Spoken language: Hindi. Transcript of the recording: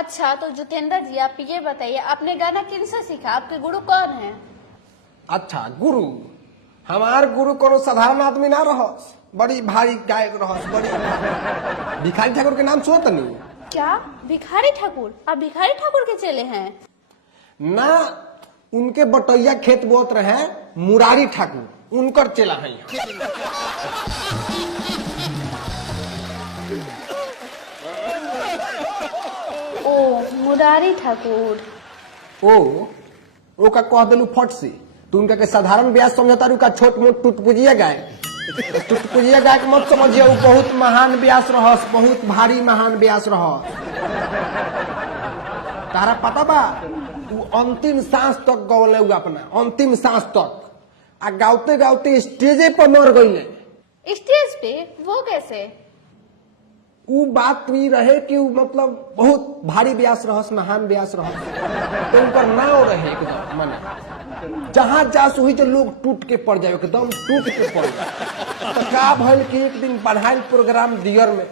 अच्छा तो जितेंद्र जी आप ये बताइए आपने गाना किनसे सीखा, आपके गुरु कौन है? अच्छा गुरु, हमार गुरु कोनो साधारण आदमी ना रहस, बड़ी भारी गायक रहस, बड़ी भिखारी ठाकुर के नाम सुनत नहीं? क्या भिखारी ठाकुर? आप भिखारी ठाकुर के चेले हैं? ना, उनके बटैया खेत बोत रहे मुरारी ठाकुर, उनकर चेला है। ओ मुरारी ठाकुर। ओ का कह दिलू फट से, तू उनका के साधारण ब्याज समझता रू का छोट मोट टुटपुजिया गाय। टुटपुजिया गाय के मत समझिए, वो बहुत महान ब्यास रहस, बहुत भारी महान ब्यास रहस। तारा पता बा तू अंतिम सांस तक गवले हुआ अपना, अंतिम सांस तक, आ गावते गावते स्टेजे पर मर गईले। स्टेज पे? वो कैसे? वो बात भी रहे कि मतलब बहुत भारी ब्यास रहस, महान ब्यास रहस, तो उनका नाव रहे एकदम मन, जहां जास हुई तो लोग टूट के पड़ जाए, एकदम टूट के पड़ जाए। तो का भइल कि एक दिन बढ़ाई प्रोग्राम दियर में